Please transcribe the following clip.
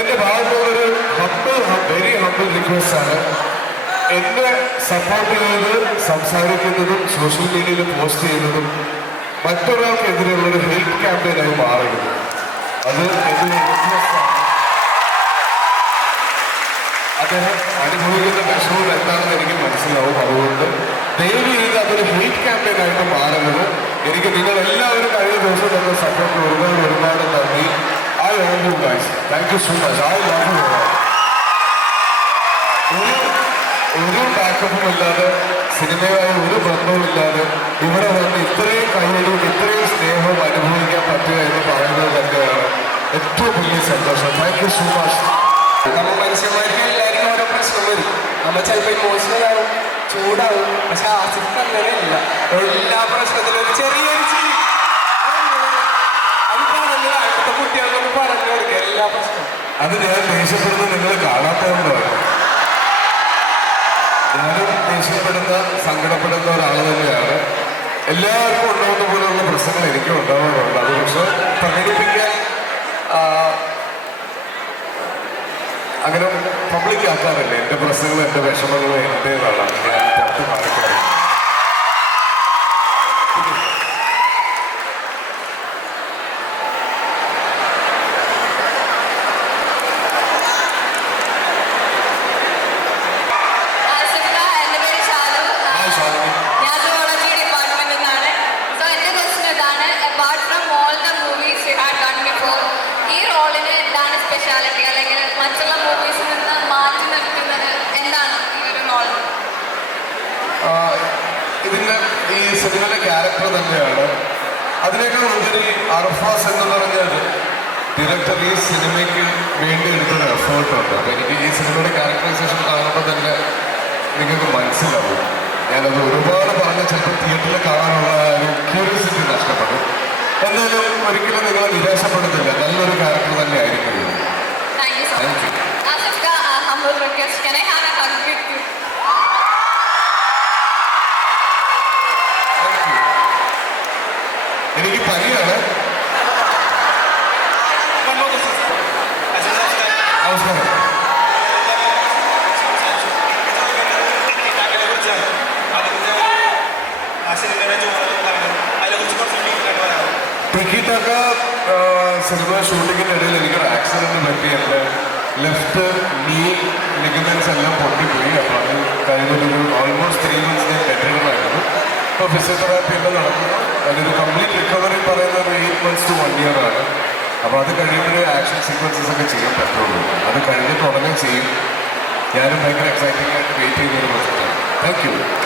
എന്റെ ഭാഗത്തുള്ളൊരു humble very humble request ആണ്. എന്നെ സപ്പോർട്ട് ചെയ്ത് സംസാരിക്കുന്നതും സോഷ്യൽ മീഡിയയിൽ പോസ്റ്റ് ചെയ്യുന്നതും മറ്റൊരാൾക്കെതിരെയുള്ള ഒരു ഹെൽപ്പ് ക്യാമ്പയിനായി മാറരുത് അത് ആണ്. അദ്ദേഹം അനുഭവിക്കുന്ന വിഷമം എന്താണെന്ന് എനിക്ക് മനസ്സിലാവും. അതുകൊണ്ട് ദയവ് ചെയ്ത് അതൊരു ഹെൽപ്പ് ക്യാമ്പയിനായിട്ട് മാറരുത്. എനിക്ക് നിങ്ങൾ എല്ലാവരും കഴിഞ്ഞ ദിവസം തന്നെ സപ്പോർട്ട് ഒരുപാട് I you guys. Thank you so much. I love you all. ഒരു ഒരു ബാക്കപ്പും ഇല്ലാതെ സിനിമയുമായി ഒരു ബന്ധവുമില്ലാതെ ഇവിടെ വന്ന് ഇത്രയും കയ്യടിയും ഇത്രയും സ്നേഹവും അനുഭവിക്കാൻ പറ്റുക എന്ന് പറയുന്നത് തന്നെയാണ് ഏറ്റവും വലിയ സന്തോഷം താങ്ക് യു സോ മച്ച് നമ്മൾ മനുഷ്യന്മാർക്ക് എല്ലാവരും ഓരോ പ്രശ്നം വരും നമ്മ ചിലപ്പോൾ ഇമോഷണൽ ആവും ചൂടാവും പക്ഷെ ആസിഫ് അങ്ങനെയല്ല എല്ലാ പ്രശ്നത്തിലും അത് ഞാൻ ദേഷ്യപ്പെടുന്നത് നിങ്ങൾ കാണാത്തവരുടെ ഞാനും ദേഷ്യപ്പെടുന്ന സങ്കടപ്പെടുന്ന ഒരാൾ തന്നെയാണ്. എല്ലാവർക്കും ഉണ്ടാവുന്ന പോലെയുള്ള പ്രശ്നങ്ങൾ എനിക്കും ഉണ്ടാവാറുണ്ട് അത് പക്ഷെ പ്രകടിപ്പിക്കാൻ അങ്ങനെ പബ്ലിക് ആക്കാറില്ല. എന്റെ പ്രശ്നങ്ങളും എന്റെ എന്റേതാണ്. അതിനേക്കാൾ ഉപരി അർഫാസ് എന്ന് പറഞ്ഞാൽ ഡയറക്ടർ ഈ സിനിമയ്ക്ക് വേണ്ടി എടുത്തൊരു എഫേർട്ടുണ്ട് അപ്പം എനിക്ക് ഈ സിനിമയുടെ ക്യാരക്ടറൈസേഷൻ കാണുമ്പോൾ തന്നെ നിങ്ങൾക്ക് മനസ്സിലാവും. ഞാനത് ഒരുപാട് പറഞ്ഞ ചിലപ്പോൾ തിയേറ്ററിൽ കാണാനുള്ള ഒരു ക്യൂരിയോസിറ്റി നഷ്ടപ്പെടും. എന്നാലും ഒരിക്കലും നിങ്ങളെ നിരാശപ്പെടുത്തില്ല എനിക്ക് പനിയാണ് നമസ്കാരം ടിക്കിറ്റൊക്ക സിനിമ ഷൂട്ടിങ്ങിൻ്റെ ഇടയിൽ എനിക്കൊരു ആക്സിഡൻറ്റ് പറ്റി എൻ്റെ ലെഫ്റ്റ് നീ ലിഗമെൻസ് എല്ലാം പൊട്ടിപ്പോയി അപ്പോൾ അത് കഴിഞ്ഞൊരു ഓൾമോസ്റ്റ് ത്രീ മന്ത്സ് ഞാൻ ബെറ്ററായിരുന്നു ഇപ്പോൾ ഫിസിയോതെറാപ്പി എല്ലാം നടക്കുന്നു അതിൻ്റെ കംപ്ലീറ്റ് റിക്കവറി പറയുന്നത് ഒരു ആണ് അപ്പോൾ അത് കഴിയുമ്പോൾ ആക്ഷൻ സീക്വൻസസ് ഒക്കെ ചെയ്യാൻ പറ്റുള്ളൂ. അത് കഴിഞ്ഞിട്ട് ഉടനെ ചെയ്യും. ഞാനും ഭയങ്കര എക്സൈറ്റിംഗ് ആയിട്ട് വെയിറ്റ് ചെയ്യുന്ന ഒരു പ്രൊജക്റ്റാണ് താങ്ക് യു